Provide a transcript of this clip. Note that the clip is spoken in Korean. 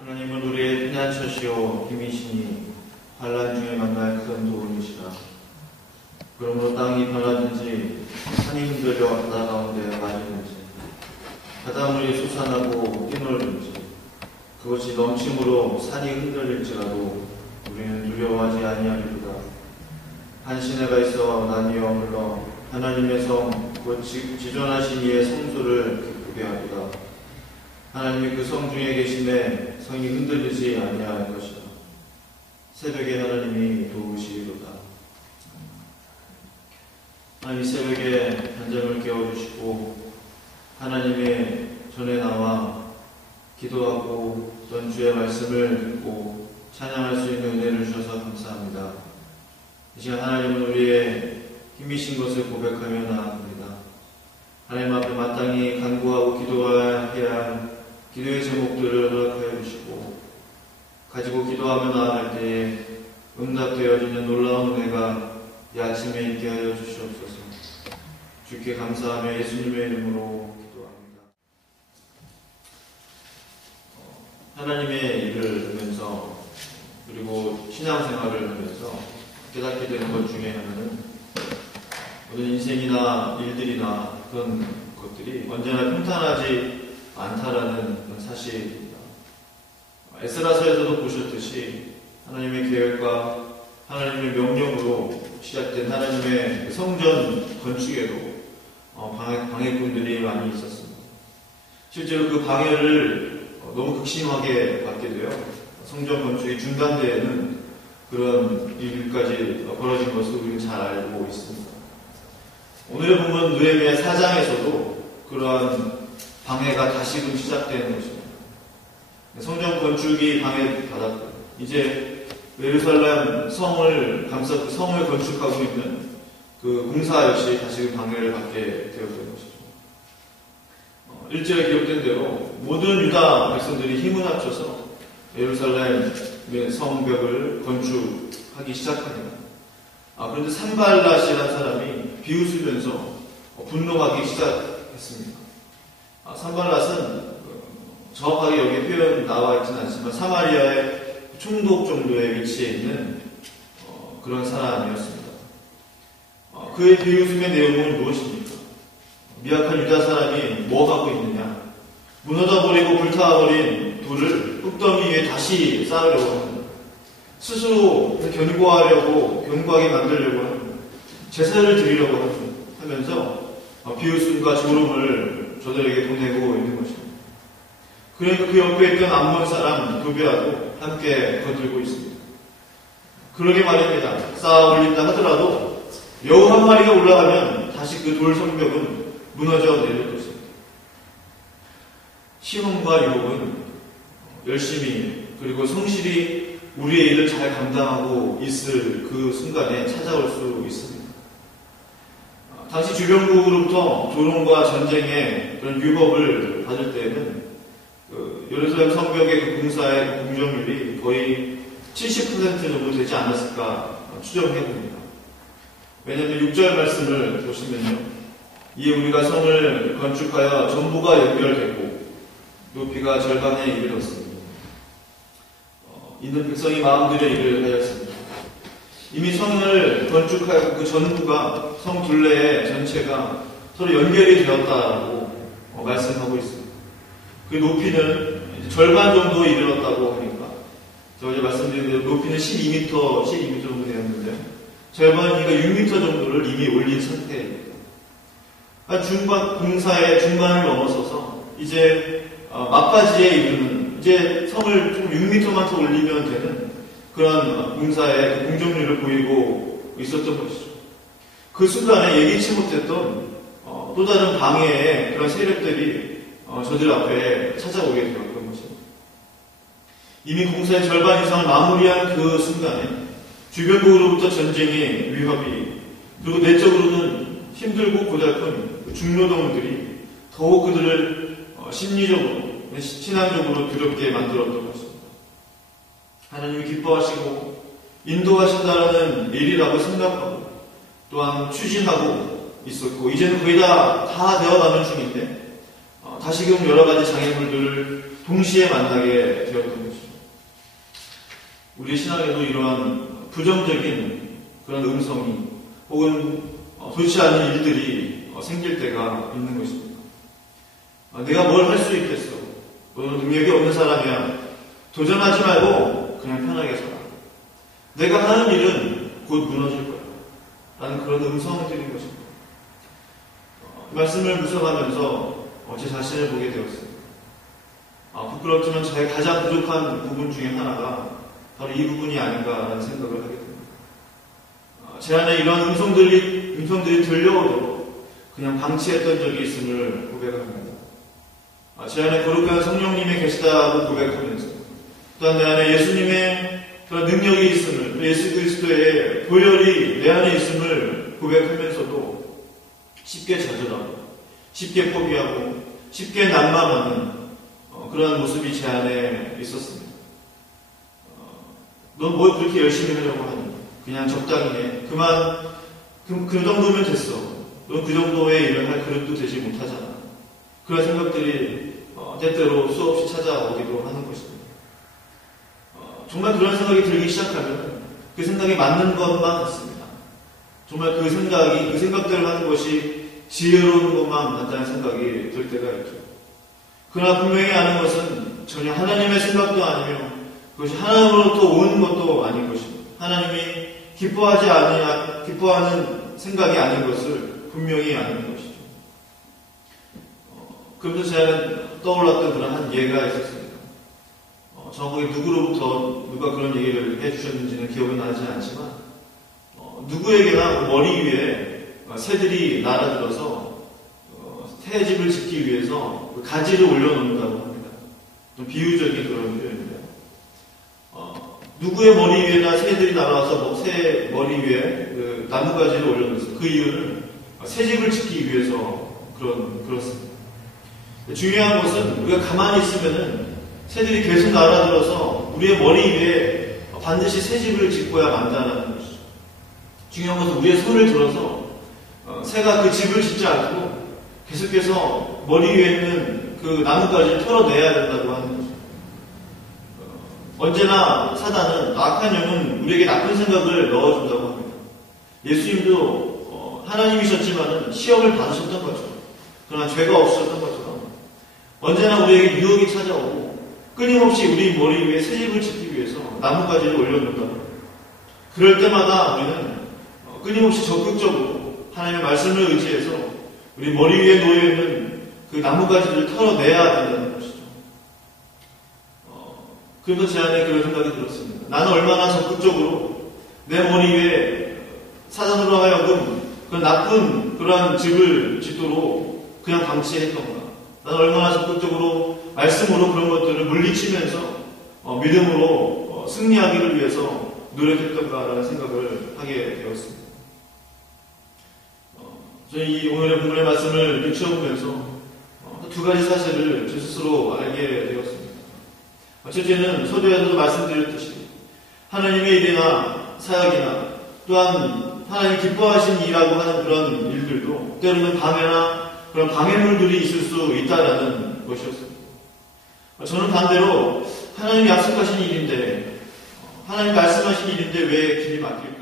하나님은 우리의 피난처시오 힘이시니 환난 중에 만날 큰 도움이시라. 그러므로 땅이 변하든지 산이 흔들려 바다 가운데 빠지든지 바닷물이 솟아나고 뛰놀든지 그것이 넘침으로 산이 흔들릴지라도 우리는 두려워하지 아니하리로다. 한 시내가 있어 나뉘어 흘러 하나님의 성 곧 지존하신 이의 성소를 기쁘게 하도다. 하나님이 그 성 중에 계심에 성이 흔들리지 아니할 것이다. 새벽에 하나님이 도우시리로다. 하나님 새벽에 단잠을 깨워주시고 하나님의 전에 나와 기도하고 또 주의 말씀을 듣고 찬양할 수 있는 은혜를 주셔서 감사합니다. 이 시간 하나님은 우리의 힘이신 것을 고백하며 나아갑니다. 하나님 앞에 마땅히 간구하고 기도해야 할 기도의 제목들을 허락하여 주시고 가지고 기도하며 나아갈 때에 응답되어지는 놀라운 은혜가 이 아침에 있게 하여 주시옵소서. 주께 감사하며 예수님의 이름으로 기도합니다. 하나님의 일을 하면서 그리고 신앙생활을 하면서 깨닫게 되는 것 중에 하나는 모든 인생이나 일들이나 그런 것들이 언제나 평탄하지 않다라는 그런 사실입니다. 에스라서에서도 보셨듯이 하나님의 계획과 하나님의 명령으로 시작된 하나님의 성전 건축에도 방해꾼들이 많이 있었습니다. 실제로 그 방해를 너무 극심하게 받게 되어 성전 건축이 중단되는 그런 일까지 벌어진 것을 우리는 잘 알고 있습니다. 오늘의 본문 느헤미야 4장에서도 그러한 방해가 다시금 시작되는 것입니다. 성전 건축이 방해받았고 이제 예루살렘 성을 성을 건축하고 있는 그 공사 역시 다시금 방해를 받게 되었던 것이죠. 1절에 기록된 대로 모든 유다 백성들이 힘을 합쳐서 예루살렘의 성벽을 건축하기 시작합니다. 그런데 산발랏이라는 사람이 비웃으면서 분노하기 시작했습니다. 산발랏은 정확하게 여기 표현 나와 있지는 않지만 사마리아의 총독 정도의 위치에 있는 그런 사람이었습니다. 그의 비웃음의 내용은 무엇입니까? 미약한 유다 사람이 뭐 하고 있느냐? 무너져버리고 불타버린 돌을 흙더미 위에 다시 쌓으려고 합니다. 스스로 견고하게 만들려고 합니다. 제사를 드리려고 하면서 비웃음과 조롱을 저들에게 보내고 있는 것입니다. 그러니까 그 옆에 있던 암몬 사람 도비아도 함께 거들고 있습니다. 그러게 말입니다. 쌓아 올린다 하더라도 여우 한 마리가 올라가면 다시 그 돌 성벽은 무너져 내릴 것입니다. 시험과 유혹은 열심히 그리고 성실히 우리의 일을 잘 감당하고 있을 그 순간에 찾아올 수 있습니다. 당시 주변국으로부터 조롱과 전쟁의 그런 유혹을 받을 때에는 예루살렘 성벽의 그 공사의 공정률이 거의 70% 정도 되지 않았을까 추정해 봅니다. 왜냐하면 6절 말씀을 보시면요. 이에 우리가 성을 건축하여 전부가 연결되고 높이가 절반에 이르렀습니다. 있는 백성이 마음들의 일을 하였습니다. 이미 성을 건축하여 그 전부가 성 둘레의 전체가 서로 연결이 되었다고 말씀하고 있습니다. 그 높이는 절반 정도 이르렀다고 하니까 제가 어제 말씀드린 대로 높이는 12m 정도 되었는데 절반이니까 6m 정도를 이미 올린 상태입니다. 공사의 중반을 넘어서서 이제 막바지에 이르는 이제 성을 좀 6m만 더 올리면 되는 그런 공사의 공정률을 보이고 있었던 것이죠. 그 순간에 예기치 못했던 또 다른 방해의 그런 세력들이 저들 앞에 찾아오게 되었던 것입니다. 이미 공사의 절반 이상을 마무리한 그 순간에 주변국으로부터 전쟁의 위협이 그리고 내적으로는 힘들고 고달픈 중노동들이 더욱 그들을 심리적으로 신앙적으로 두렵게 만들었던 것입니다. 하나님이 기뻐하시고 인도하신다는 일이라고 생각하고 또한 추진하고 있었고 이제는 거의 다 되어가는 중인데 다시금 여러 가지 장애물들을 동시에 만나게 되었던 것이죠. 우리 신앙에도 이러한 부정적인 그런 음성이 혹은 좋지 않은 일들이 생길 때가 있는 것입니다. 내가 뭘 할 수 있겠어? 너는 능력이 없는 사람이야. 도전하지 말고 그냥 편하게 살아. 내가 하는 일은 곧 무너질 거야. 라는 그런 음성들인 것입니다. 말씀을 묵상하면서 제 자신을 보게 되었습니다. 부끄럽지만 저의 가장 부족한 부분 중에 하나가 바로 이 부분이 아닌가라는 생각을 하게 됩니다. 제 안에 이런 음성들이 들려오도록 그냥 방치했던 적이 있음을 고백합니다. 제 안에 거룩한 성령님이 계시다고 고백하면서 또한 내 안에 예수님의 그런 능력이 있음을, 또 예수 그리스도의 보혈이 내 안에 있음을 고백하면서도 쉽게 좌절하고 쉽게 포기하고 쉽게 난망하는 그러한 모습이 제 안에 있었습니다. 넌 뭘 그렇게 열심히 하려고 하니? 그냥 적당히 해. 그만, 그 정도면 됐어. 넌 그 정도의 일을 할 그릇도 되지 못하잖아. 그런 생각들이 때때로 수없이 찾아오기도 하는 것입니다. 정말 그런 생각이 들기 시작하면 그 생각이 맞는 것만 같습니다. 정말 그 생각대로 하는 것이 지혜로운 것만 같다는 생각이 들 때가 있죠. 그러나 분명히 아는 것은 전혀 하나님의 생각도 아니며 그것이 하나님으로부터 온 것도 아닌 것입니다. 하나님이 기뻐하는 생각이 아닌 것을 분명히 아는 것이죠. 그러면서 제가 떠올랐던 그런 한 예가 있었습니다. 정확하게 누가 그런 얘기를 해주셨는지는 기억은 나지 않지만 누구에게나 머리 위에 새들이 날아들어서 새집을 짓기 위해서 가지를 올려놓는다고 합니다. 좀 비유적인 그런 표현인데요. 누구의 머리 위에나 새들이 날아와서 새 머리 위에 그 나뭇가지를 올려놓습니다. 그 이유는 새집을 짓기 위해서 그렇습니다. 중요한 것은 우리가 가만히 있으면은 새들이 계속 날아들어서 우리의 머리 위에 반드시 새집을 짓고야 만다는 것이죠. 중요한 것은 우리의 손을 들어서 새가 그 집을 짓지 않고 계속해서 머리 위에 있는 그 나뭇가지를 털어내야 된다고 하는 거죠. 언제나 사단은, 악한 영은 우리에게 나쁜 생각을 넣어준다고 합니다. 예수님도 하나님이셨지만 시험을 받으셨던 거죠. 그러나 죄가 없으셨던 것처럼 언제나 우리에게 유혹이 찾아오고 끊임없이 우리 머리 위에 새집을 짓기 위해서 나뭇가지를 올려놓는다. 그럴 때마다 우리는 끊임없이 적극적으로 하나님의 말씀을 의지해서 우리 머리 위에 놓여있는 그 나뭇가지를 털어내야 된다는 것이죠. 그래서 제 안에 그런 생각이 들었습니다. 나는 얼마나 적극적으로 내 머리 위에 사단으로 하여금 그런 나쁜 그러한 집을 짓도록 그냥 방치했던가. 나는 얼마나 적극적으로 말씀으로 그런 것들을 물리치면서 믿음으로 승리하기를 위해서 노력했던가라는 생각을 하게 되었습니다. 저는 이 오늘의 본문의 말씀을 묵혀보면서 두 가지 사실을 제 스스로 알게 되었습니다. 첫째는 서두에서도 말씀드렸듯이 하나님의 일이나 사역이나 또한 하나님 기뻐하신 일이라고 하는 그런 일들도 때로는 방해나 그런 방해물들이 있을 수 있다라는 것이었습니다. 저는 반대로 하나님이 약속하신 일인데 하나님 말씀하신 일인데 왜 길이 막힐까?